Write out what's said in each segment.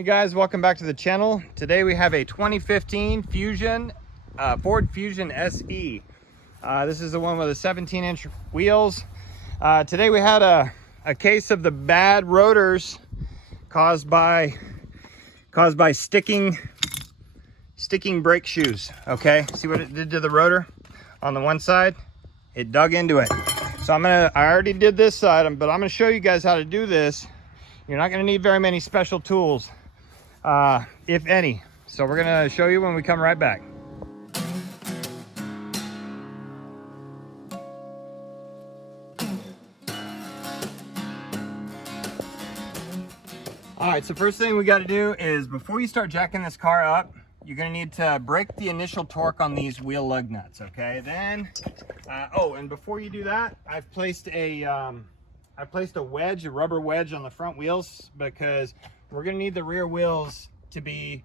Hey guys, welcome back to the channel. Today we have a 2015 Fusion, Ford Fusion SE. This is the one with the 17-inch wheels. Today we had a case of the bad rotors caused by sticking brake shoes. Okay, see what it did to the rotor on the one side? It dug into it. So I already did this side, but I'm gonna show you guys how to do this. You're not gonna need very many special tools, if any. So we're gonna show you when we come right back. All right, so first thing we got to do is, before you start jacking this car up, you're going to need to break the initial torque on these wheel lug nuts. Okay, then oh, and before you do that, I've placed a wedge, a rubber wedge on the front wheels, because we're going to need the rear wheels to be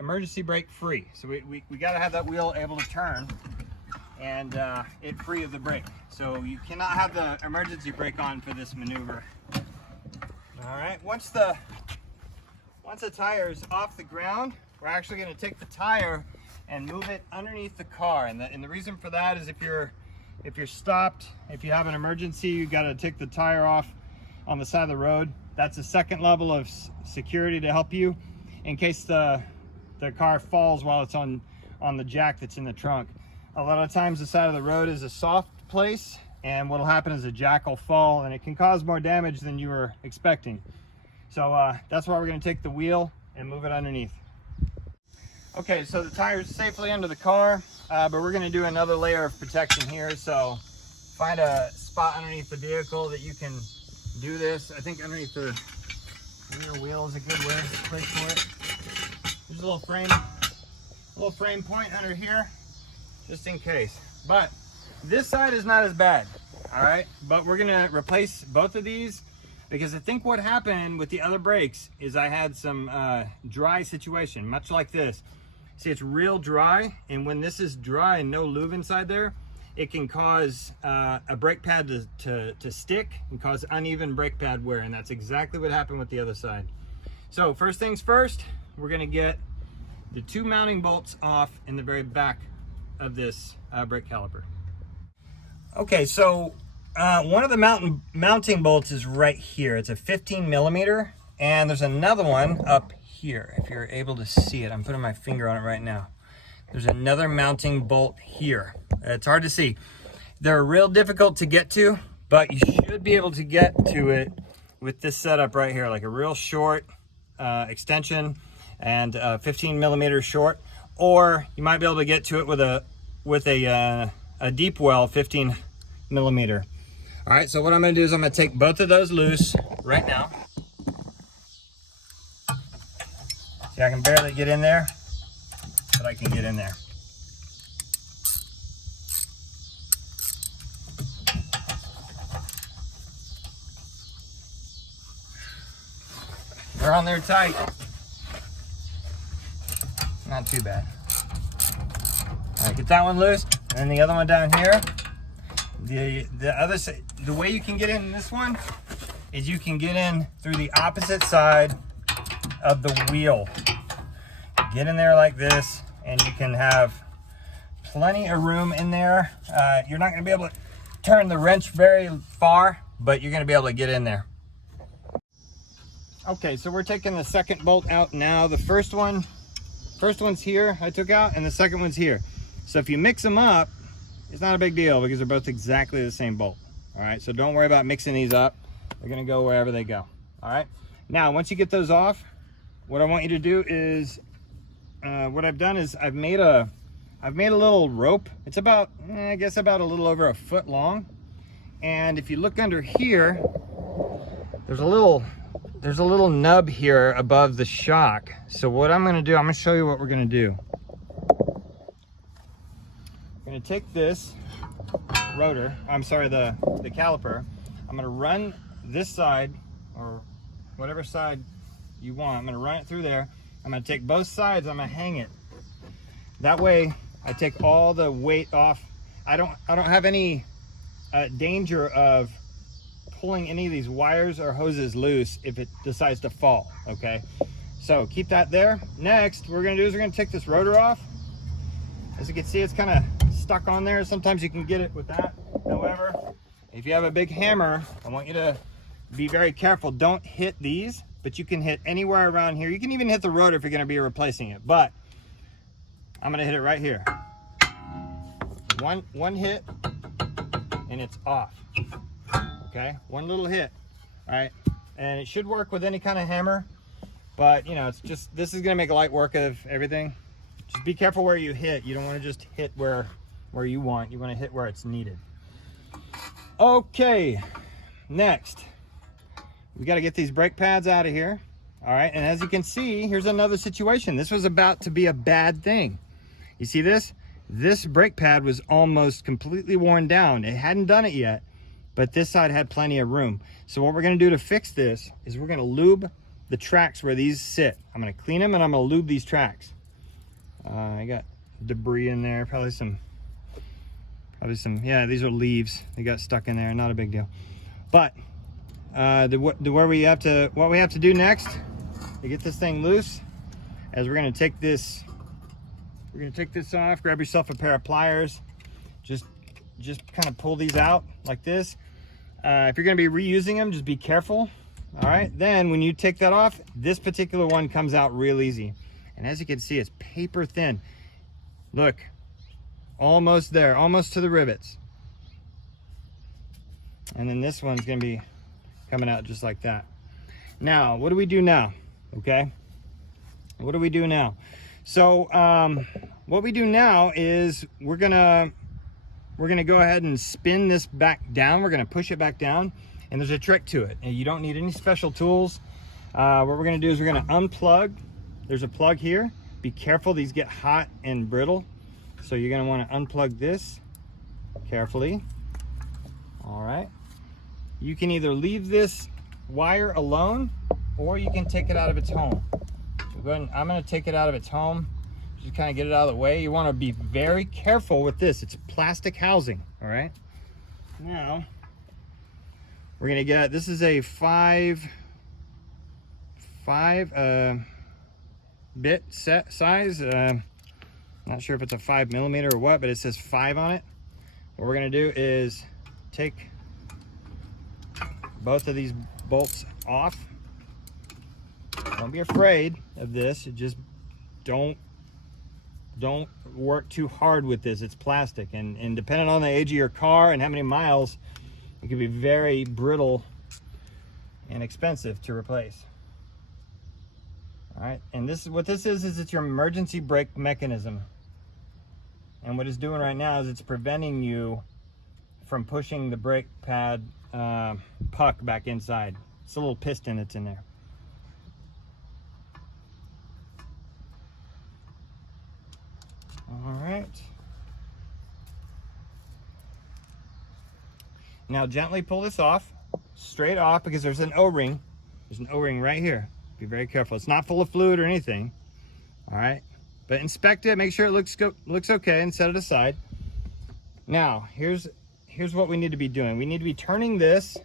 emergency brake free. So we got to have that wheel able to turn and it free of the brake. So you cannot have the emergency brake on for this maneuver. All right, once the tire is off the ground, we're actually going to take the tire and move it underneath the car. And the reason for that is if you're stopped, if you have an emergency, you got to take the tire off on the side of the road. That's a second level of security to help you in case the car falls while it's on the jack that's in the trunk. A lot of times the side of the road is a soft place, and what'll happen is the jack will fall and it can cause more damage than you were expecting. So that's why we're going to take the wheel and move it underneath. Okay, so the tire's safely under the car, but we're going to do another layer of protection here. So find a spot underneath the vehicle that you can do this. I think underneath the rear wheel is a good place for it. There's a little frame point under here, just in case. But this side is not as bad, all right? But we're gonna replace both of these, because I think what happened with the other brakes is I had some dry situation, much like this. See, it's real dry, and when this is dry and no lube inside there, it can cause a brake pad to stick and cause uneven brake pad wear, and that's exactly what happened with the other side. So first things first, we're gonna get the two mounting bolts off in the very back of this brake caliper. Okay, so one of the mounting bolts is right here. It's a 15 millimeter, and there's another one up here. If you're able to see it, I'm putting my finger on it right now. There's another mounting bolt here. It's hard to see. They're real difficult to get to, but you should be able to get to it with this setup right here, like a real short extension and 15 millimeter short, or you might be able to get to it with a deep well 15 millimeter. All right, so what I'm going to do is I'm going to take both of those loose right now. See, I can barely get in there, but I can get in there. They're on there tight. Not too bad. All right, get that one loose, and then the other one down here. The other side, the way you can get in this one is you can get in through the opposite side of the wheel. Get in there like this, and you can have plenty of room in there. You're not going to be able to turn the wrench very far, but you're going to be able to get in there. Okay, so we're taking the second bolt out now. The first one's here, I took out, and the second one's here. So if you mix them up, it's not a big deal, because they're both exactly the same bolt. All right, so don't worry about mixing these up. They're gonna go wherever they go. All right, now once you get those off, what I want you to do is, what I've done is I've made a little rope. It's about, I guess about a little over a foot long. And if you look under here, there's a little nub here above the shock. So what I'm gonna do, I'm gonna show you what we're gonna do. I'm gonna take this rotor, the caliper. I'm gonna run this side, or whatever side you want. I'm gonna run it through there. I'm gonna take both sides, I'm gonna hang it. That way I take all the weight off. I don't have any danger of pulling any of these wires or hoses loose if it decides to fall, okay? So keep that there. Next, what we're gonna do is we're gonna take this rotor off. As you can see, it's kind of stuck on there. Sometimes you can get it with that. However, if you have a big hammer, I want you to be very careful. Don't hit these, but you can hit anywhere around here. You can even hit the rotor if you're gonna be replacing it, but I'm gonna hit it right here. One hit, and it's off. Okay, one little hit, all right? And it should work with any kind of hammer, but you know, it's just, this is gonna make light work of everything. Just be careful where you hit. You don't wanna just hit where you want. You wanna hit where it's needed. Okay, next, we gotta get these brake pads out of here. All right, and as you can see, here's another situation. This was about to be a bad thing. You see this? This brake pad was almost completely worn down. It hadn't done it yet, but this side had plenty of room. So what we're gonna do to fix this is we're gonna lube the tracks where these sit. I'm gonna clean them and I'm gonna lube these tracks. I got debris in there, probably some, yeah, these are leaves. They got stuck in there, not a big deal. But what we have to do next to get this thing loose is we're gonna take this off. Grab yourself a pair of pliers. Just kind of pull these out like this. If you're gonna be reusing them, just be careful. All right, then when you take that off, this particular one comes out real easy. And as you can see, it's paper thin. Look, almost there, almost to the rivets. And then this one's gonna be coming out just like that. Now, what do we do now? Okay, what do we do now? So what we do now is we're gonna go ahead and spin this back down. We're gonna push it back down, and there's a trick to it. And you don't need any special tools. What we're gonna do is we're gonna unplug. There's a plug here. Be careful, these get hot and brittle. So you're gonna wanna unplug this carefully. All right. You can either leave this wire alone, or you can take it out of its home. So go ahead and, I'm gonna take it out of its home. Just kind of get it out of the way. You wanna be very careful with this. It's plastic housing, all right? Now, we're gonna get, this is a 5 bit set size. Not sure if it's a 5mm or what, but it says 5 on it. What we're gonna do is take both of these bolts off. Don't be afraid of this. Just don't work too hard with this. It's plastic, and depending on the age of your car and how many miles, it can be very brittle and expensive to replace. All right, and this is what this is it's your emergency brake mechanism. And what it's doing right now is it's preventing you from pushing the brake pad puck back inside. It's a little piston that's in there. All right. Now gently pull this off, straight off, because there's an O-ring. There's an O-ring right here. Be very careful. It's not full of fluid or anything. All right, but inspect it, make sure it looks okay, and set it aside. Now here's what we need to be doing. We need to be turning this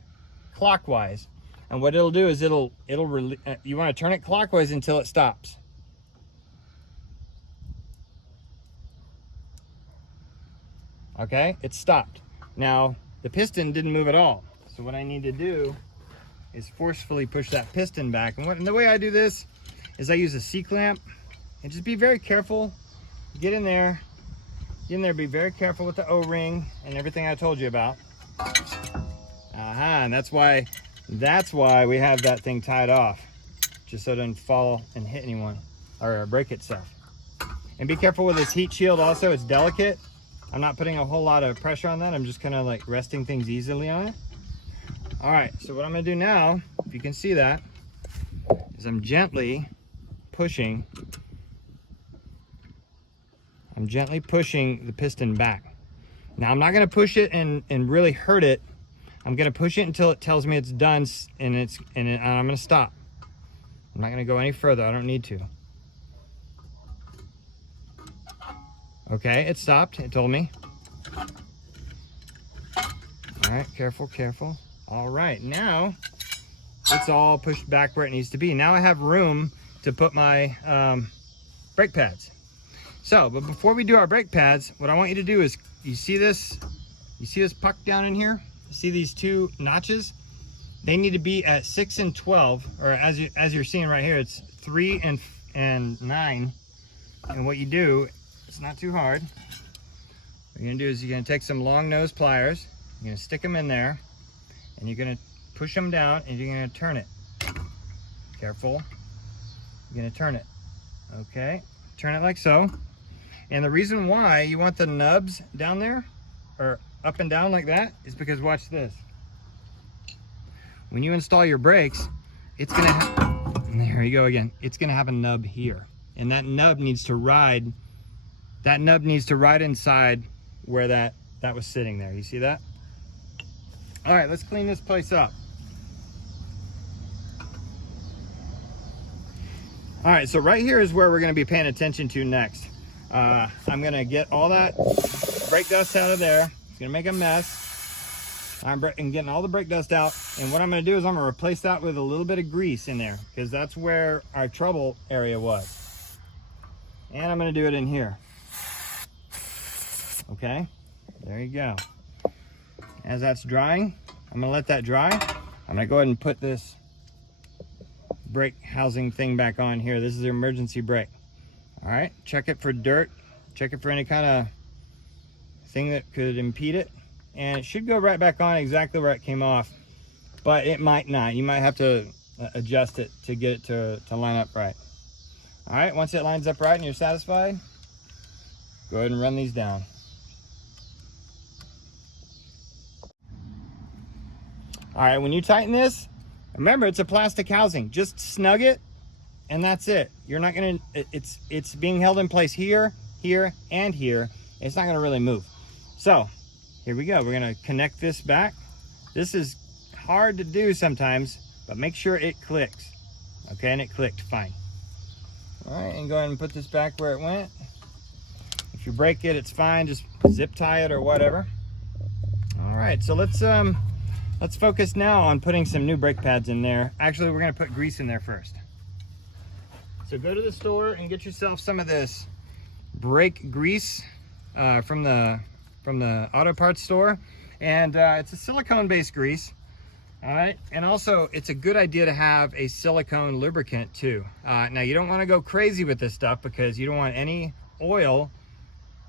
clockwise, and what it'll do is you want to turn it clockwise until it stops. Okay, it stopped. Now the piston didn't move at all, so what I need to do is forcefully push that piston back. And the way I do this is I use a C-clamp, and just be very careful. Get in there, be very careful with the O-ring and everything I told you about. And that's why we have that thing tied off, just so it doesn't fall and hit anyone or break itself. And be careful with this heat shield also, it's delicate. I'm not putting a whole lot of pressure on that. I'm just kind of like resting things easily on it. All right, so what I'm gonna do now, if you can see that, is I'm gently pushing the piston back. Now I'm not gonna push it and really hurt it. I'm gonna push it until it tells me it's done, and I'm gonna stop. I'm not gonna go any further, I don't need to. Okay, it stopped, it told me. All right, careful, careful. All right, now it's all pushed back where it needs to be. Now I have room to put my brake pads. So, but before we do our brake pads, what I want you to do is, you see this puck down in here? See these two notches? They need to be at 6 and 12, or as you're seeing right here, it's 3 and 9. And what you do, it's not too hard. What you're gonna do is you're gonna take some long nose pliers, you're gonna stick them in there, and you're gonna push them down, and you're gonna turn it. Careful. You're gonna turn it. Okay, turn it like so. And the reason why you want the nubs down there, or up and down like that, is because watch this. When you install your brakes, it's gonna have, there you go again, it's gonna have a nub here. And that nub needs to ride inside where that was sitting there. You see that? All right, let's clean this place up. All right, so right here is where we're gonna be paying attention to next. I'm gonna get all that brake dust out of there. It's gonna make a mess. I'm getting all the brake dust out, and what I'm going to do is I'm going to replace that with a little bit of grease in there, because that's where our trouble area was. And I'm going to do it in here. Okay, there you go. As that's drying, I'm going to let that dry. I'm going to go ahead and put this brake housing thing back on here. This is an emergency brake. All right, check it for dirt, check it for any kind of thing that could impede it. And it should go right back on exactly where it came off, but it might not. You might have to adjust it to get it to line up right. All right, once it lines up right and you're satisfied, go ahead and run these down. All right, when you tighten this, remember it's a plastic housing. Just snug it, and that's it. You're not gonna, it's being held in place here, here, and here. It's not gonna really move. So, here we go. We're gonna connect this back. This is hard to do sometimes, but make sure it clicks. Okay, and it clicked fine. All right, and go ahead and put this back where it went. If you break it, it's fine. Just zip tie it or whatever. All right, so let's focus now on putting some new brake pads in there. Actually, we're gonna put grease in there first. So go to the store and get yourself some of this brake grease from the auto parts store, and it's a silicone based grease. All right, and also it's a good idea to have a silicone lubricant too. Now you don't want to go crazy with this stuff, because you don't want any oil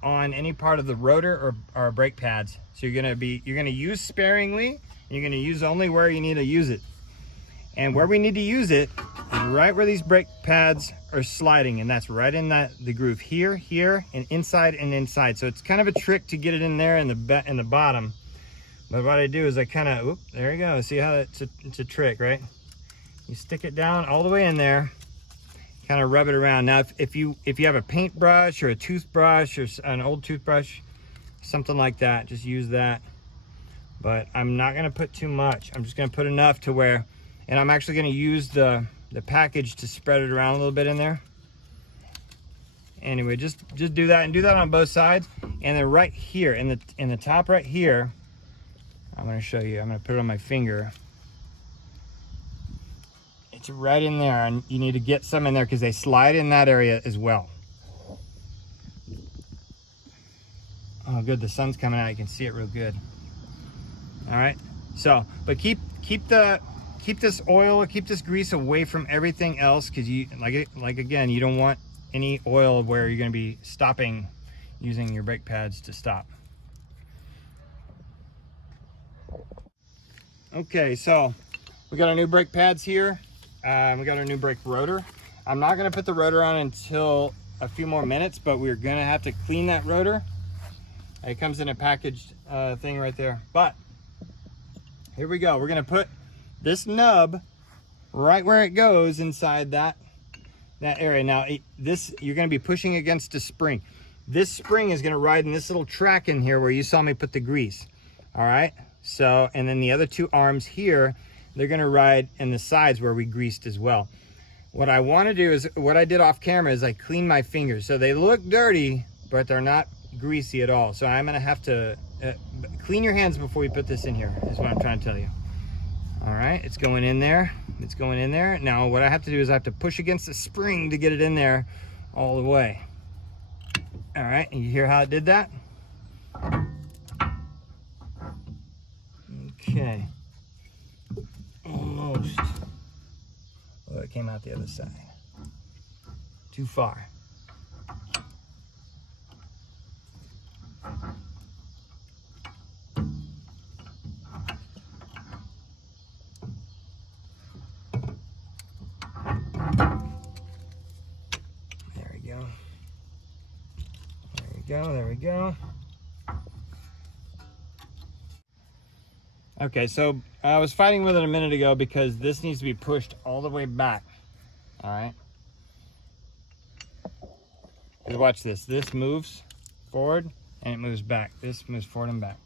on any part of the rotor or brake pads. So you're gonna use sparingly, and you're gonna use only where you need to use it. And where we need to use it is right where these brake pads are sliding, and that's right in the groove here, here, and inside. So it's kind of a trick to get it in there in the bottom. But what I do is I kind of, there you go. See how it's a trick, right? You stick it down all the way in there, kind of rub it around. Now, if you have a paintbrush or a toothbrush or an old toothbrush, something like that, just use that. But I'm not gonna put too much. I'm just gonna put enough to where, and I'm actually gonna use the package to spread it around a little bit in there. Anyway, just do that, and do that on both sides. And then right here in the top right here, I'm gonna show you. I'm gonna put it on my finger. It's right in there, and you need to get some in there because they slide in that area as well. Oh, good. The sun's coming out. You can see it real good. All right. So, but keep this oil, keep this grease away from everything else, because you like again, you don't want any oil where you're going to be stopping using your brake pads to stop. Okay, so we got our new brake pads here. We got our new brake rotor. I'm not going to put the rotor on until a few more minutes, but we're going to have to clean that rotor. It comes in a packaged thing right there. But here we go. We're going to put this nub right where it goes inside that area. Now, you're going to be pushing against a spring. This spring is going to ride in this little track in here where you saw me put the grease. All right. So, and then the other two arms here, they're going to ride in the sides where we greased as well. What I want to do is, what I did off camera is I cleaned my fingers. So they look dirty, but they're not greasy at all. So I'm going to have to clean your hands before you put this in here, is what I'm trying to tell you. All right, it's going in there. It's going in there. Now what I have to do is I have to push against the spring to get it in there all the way. All right, and you hear how it did that? Okay. Almost. Oh, it came out the other side. Too far. There we go. There we go, there we go. Okay, so I was fighting with it a minute ago because this needs to be pushed all the way back. All right. Watch this. This moves forward and it moves back. This moves forward and back.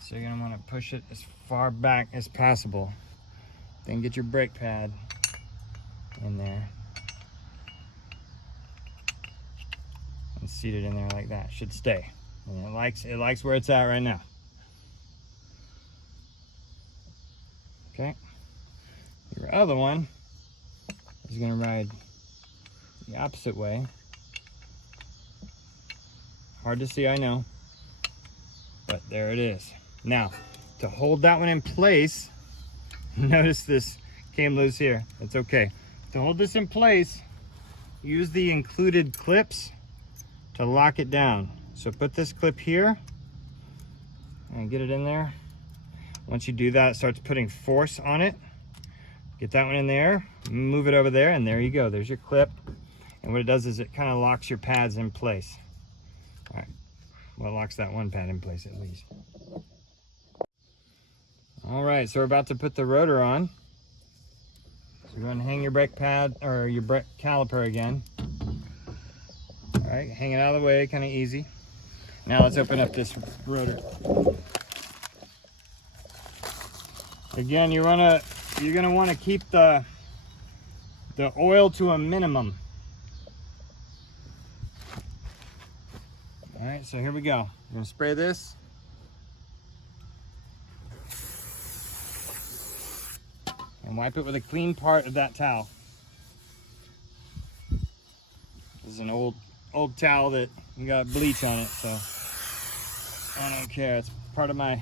So you're gonna want to push it as far back as possible. Then get your brake pad in there and seat it in there like that. It should stay. And it likes where it's at right now. Okay. Your other one is gonna ride the opposite way. Hard to see, I know, but there it is. Now, to hold that one in place, notice this came loose here. It's okay. To hold this in place, use the included clips to lock it down. So put this clip here and get it in there. Once you do that, it starts putting force on it. Get that one in there, move it over there, and there you go. There's your clip. And what it does is it kind of locks your pads in place. All right, well, it locks that one pad in place at least. All right, so we're about to put the rotor on. So you're going to hang your brake pad or your brake caliper again. All right, hang it out of the way, kind of easy. Now let's open up this rotor. Again, you're gonna want to keep the oil to a minimum. All right, so here we go. I'm gonna spray this. And wipe it with a clean part of that towel. This is an old towel that got bleach on it, so I don't care. It's part of my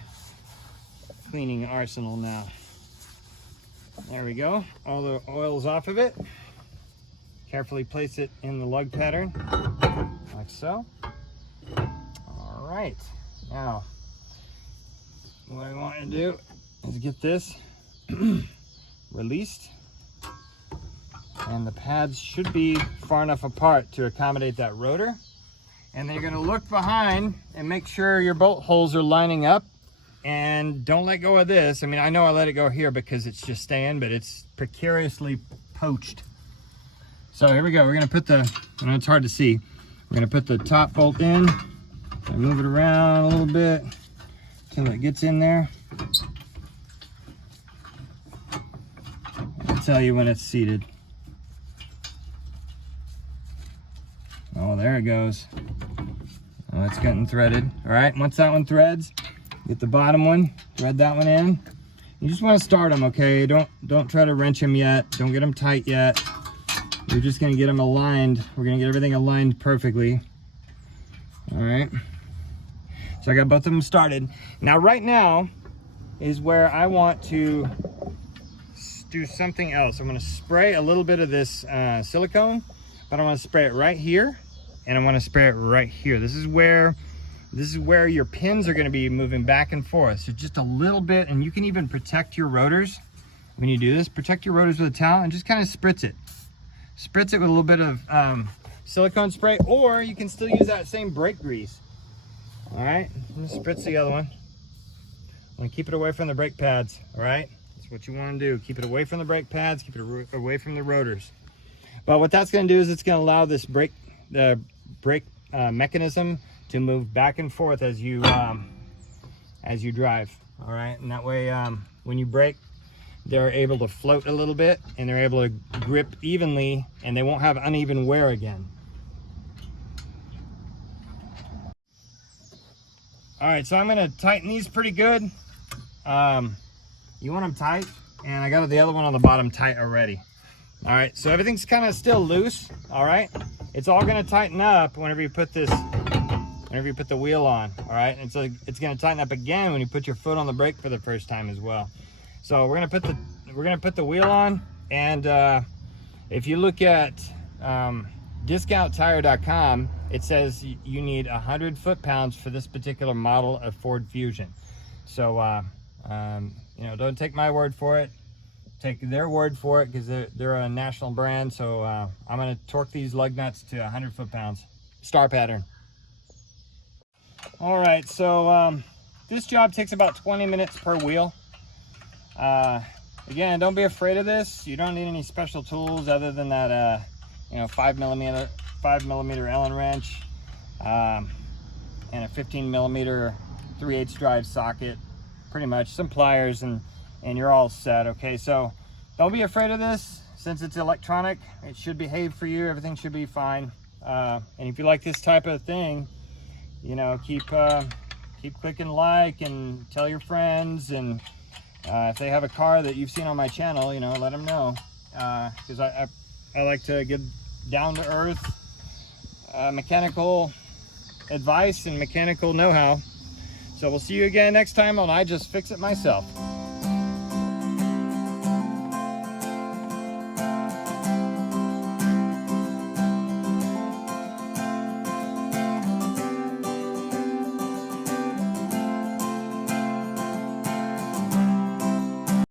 cleaning arsenal now. There we go. All the oil's off of it. Carefully place it in the lug pattern, like so. All right. Now, what I want to do is get this released, and the pads should be far enough apart to accommodate that rotor. And then you're going to look behind and make sure your bolt holes are lining up, and don't let go of this. I mean, I know I let it go here because it's just staying, but it's precariously poached. So here we go. We're going to put I know it's hard to see. We're going to put the top bolt in and move it around a little bit until it gets in there. I'll tell you when it's seated. Oh, there it goes. Oh, it's getting threaded. All right, once that one threads, get the bottom one, thread that one in. You just want to start them, okay? Don't try to wrench them yet. Don't get them tight yet. You're just gonna get them aligned. We're gonna get everything aligned perfectly. All right. So I got both of them started. Now, right now is where I want to do something else. I'm gonna spray a little bit of this silicone, but I want to spray it right here, and I want to spray it right here. This is where your pins are going to be moving back and forth. So just a little bit, and you can even protect your rotors when you do this. Protect your rotors with a towel and just kind of spritz it. Spritz it with a little bit of silicone spray, or you can still use that same brake grease. All right, spritz the other one. I'm going to keep it away from the brake pads, all right? That's what you want to do. Keep it away from the brake pads, keep it away from the rotors. But what that's going to do is it's going to allow this brake mechanism to move back and forth as you drive. All right, and that way when you brake, they're able to float a little bit, and they're able to grip evenly, and they won't have uneven wear again. All right, so I'm going to tighten these pretty good. You want them tight, and I got the other one on the bottom tight already. All right, so everything's kind of still loose. All right, it's all going to tighten up whenever you put the wheel on. All right, and so it's going to tighten up again when you put your foot on the brake for the first time as well. So we're going to put the wheel on, and if you look at discounttire.com, it says you need 100 foot-pounds for this particular model of Ford Fusion. So you know, don't take my word for it, take their word for it, because they're a national brand. So I'm going to torque these lug nuts to 100 foot-pounds, star pattern. All right, so this job takes about 20 minutes per wheel. Again, don't be afraid of this. You don't need any special tools other than that you know, 5 millimeter Allen wrench, and a 15 millimeter 3/8 drive socket, pretty much, some pliers, and you're all set. Okay, so don't be afraid of this. Since it's electronic, it should behave for you. Everything should be fine. And if you like this type of thing, you know, keep clicking like and tell your friends, and if they have a car that you've seen on my channel, you know, let them know, because I like to give down to earth mechanical advice and mechanical know-how. So we'll see you again next time on I Just Fix It Myself.